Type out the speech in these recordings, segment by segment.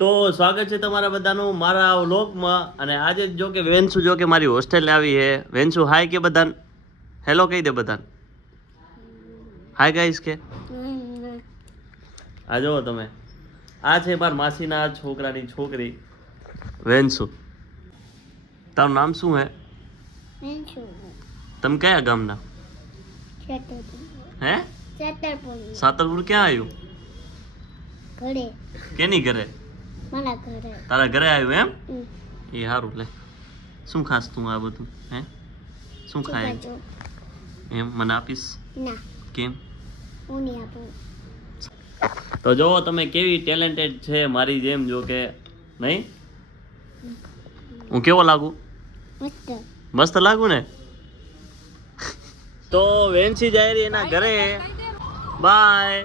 તો સ્વાગત છે તમારા બધાનું મારા વ્લોગમાં. અને આજે જો કે વેન્સુ જો કે મારી હોસ્ટેલ આવી છે. વેન્સુ હાય કે બધાને, હેલો કહી દે બધાને. હાય ગાઈસ કે આ જો તમે, આ છે મારા માસીના છોકરાની છોકરી વેન્સુ. તારું નામ શું હે? તમે કયા ગામના? હે? સાતરપુર ક્યાં આવ્યું? ઘરે. કેની ઘરે? મારા ઘરે. તારા ઘરે આવ્યું એમ? એ સારું. લે શું ખાસ તું આ બધું? હે શું ખાય એમ? મને આપીશ? ના. કેમ? હું નહીં આપું. તો જોવો તમે કેવી ટેલેન્ટેડ છે મારી જેમ. જો કે નહીં, હું કેવો લાગુ? મસ્ત. મસ્ત લાગુ ને? તો વેન્સી જાય રહી એના ઘરે. બાય,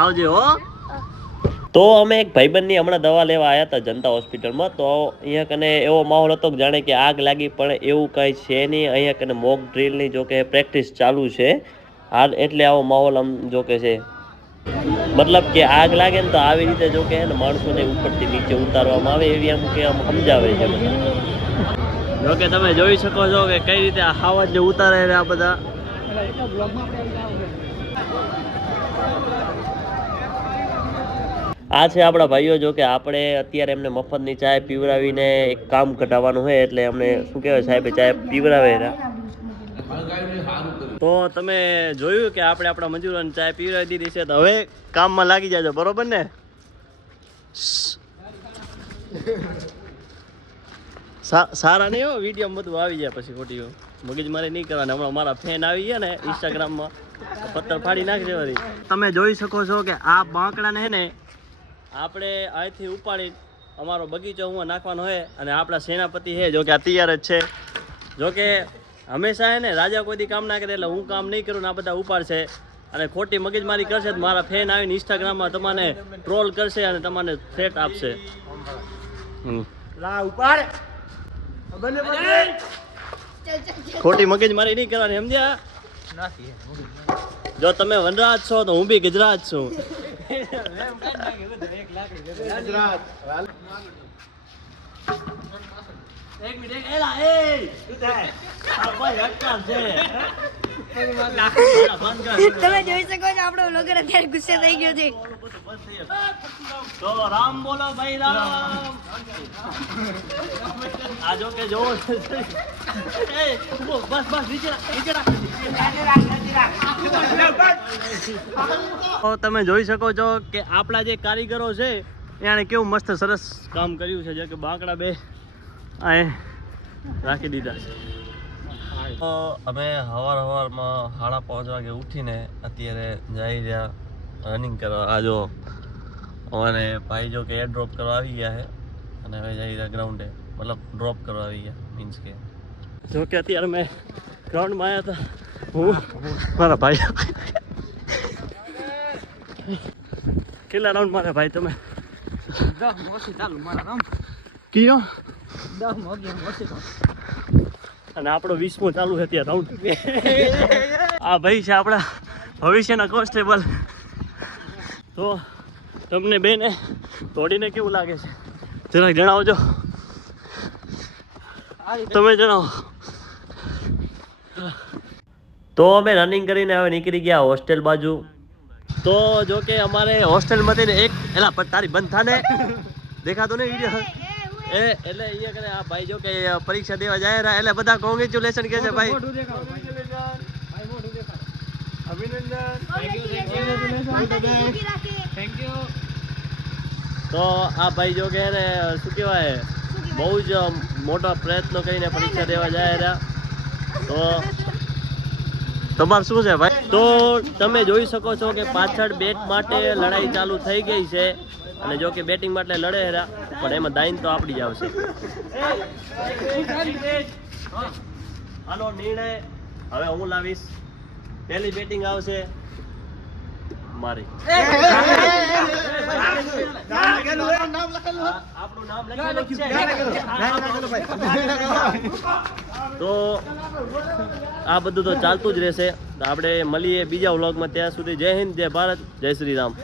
આવજે હો. તો અમે એક ભાઈબંધની હમણાં દવા લેવા આવ્યા હતા જનતા હોસ્પિટલમાં. તો અહીંયા કને એવો માહોલ હતો કે જાણે કે આગ લાગી, પણ એવું કાંઈ છે નહીં. અહીંયા કને મોક ડ્રીલની જો કે પ્રેક્ટિસ ચાલુ છે હાલ, એટલે આવો માહોલ આમ જો કે છે. મતલબ કે આગ લાગે ને તો આવી રીતે જો કે માણસોને ઉપરથી નીચે ઉતારવામાં આવે એવી આમ કે આમ સમજાવે છે બધા. જો કે તમે જોઈ શકો છો કે કઈ રીતે આ હાવજ જે ઉતારે આ બધા. આ છે આપણા ભાઈઓ. જો કે આપણે અત્યારે એમને મફતની ચાય પીવડાવીને એક કામ કઢાવવાનું હોય, એટલે અમને શું કહેવાય સાહેબ ચાય પીવડાવે. તો તમે જોયું કે આપણે આપણા મજૂરોને ચાય પીવડાવી દીધી છે. તો હવે કામમાં લાગી જાજો, બરોબર ને? સારા નહીં હો, વિડીયો બધું આવી જાય પછી ખોટી મગજમારી નહીં કરવાની. હમણાં મારા ફેન આવી ગયા ને ઇન્સ્ટાગ્રામમાં, પથ્થર ફાડી નાખજે વળી. તમે જોઈ શકો છો કે આ બાંકડાને હે ને આપણે અહીંથી ઉપાડી અમારો બગીચો હું નાખવાનો હોય. અને આપણા સેનાપતિ છે જો કે આ તૈયાર જ છે. જો કે હંમેશા હે ને રાજા કોઈ દી કામ ના કરે એટલે હું કામ નહીં કરું ને આ બધા ઉપાડશે અને ખોટી મગજમારી કરશે. મારા ફેન આવીને ઇન્સ્ટાગ્રામમાં તમને ટ્રોલ કરશે અને તમને થ્રેટ આપશે. ખોટી મગજમારી નહીં કરવાની, સમજ્યા? જો તમે વનરાજ છો તો હું બી ગજરાજ છું. એક મિનિટ એલા એ શું થાય? ભાઈ હટકાર છે. તમે જોઈ શકો છો આપણો વ્લોગર અત્યારે ગુસ્સે થઈ ગયો છે. તો રામ બોલો ભાઈ રામ. આ જો કે જો બસ નીચે તો તમે જોઈ શકો છો કે આપણા જે કારીગરો છે એણે કેવું મસ્ત સરસ કામ કર્યું છે. જે કે બાંકડા બે આ રાખી દીધા છે. તો અમે સવારમાં 5:30 વાગે ઉઠીને અત્યારે જઈ રહ્યા રનિંગ કરવા. આ જો અમારે ભાઈ જો કે એર ડ્રોપ કરવા આવી ગયા છે અને હવે જઈ રહ્યા ગ્રાઉન્ડે, મતલબ ડ્રોપ કરવા આવી ગયા. મીન્સ કે જો કે અત્યારે મેં ગ્રાઉન્ડમાં આવ્યા હતા હું મારા ભાઈ. કેટલા રાઉન્ડ મારે ભાઈ તમે? 10 ઓછી ચાલુ મારા રામ કયો 10 ઓછી અને આપણો 20મો ચાલુ છે ત્યાં રાઉન્ડ. આ ભાઈ છે આપણા ભવિષ્યના કોન્સ્ટેબલ. તો તમને બેને દોડીને કેવું લાગે છે જરાક જણાવજો. તમે જણાવો. તો અમે રનિંગ કરીને હવે નીકળી ગયા હોસ્ટેલ બાજુ. તો જો કે અમારે હોસ્ટેલમાંથી ને એક એલા તારી બંધ થાને દેખાતો ને વિડીયો એટલે અહીંયા કરે આ ભાઈ જો કે પરીક્ષા દેવા જાય રહ્યા એટલે બધા કોંગ્રેચ્યુલેશન કહે છે ભાઈ. Thank you. તો આ ભાઈ જો કે ને શું કહેવાય બહુ જ મોટા પ્રયત્નો કરીને પરીક્ષા દેવા જાય રહ્યા. તો તમારું શું છે ભાઈ? તો તમે જોઈ શકો છો કે પાછળ બેટ માટે લડાઈ ચાલુ થઈ ગઈ છે. અને જો કે બેટિંગ માટે લડે રહ્યા પણ એમાં દાઈન તો આપણી જ આવશે. આનો નિર્ણય હવે હું લાવીશ. પહેલી બેટિંગ આવશે મારી. આપણું નામ લખેલું છે. તો આ બધું તો ચાલતું જ રહેશે. તો આપણે મળીએ બીજા વ્લોગમાં. ત્યાં સુધી જય હિન્દ, જય ભારત, જય શ્રી રામ.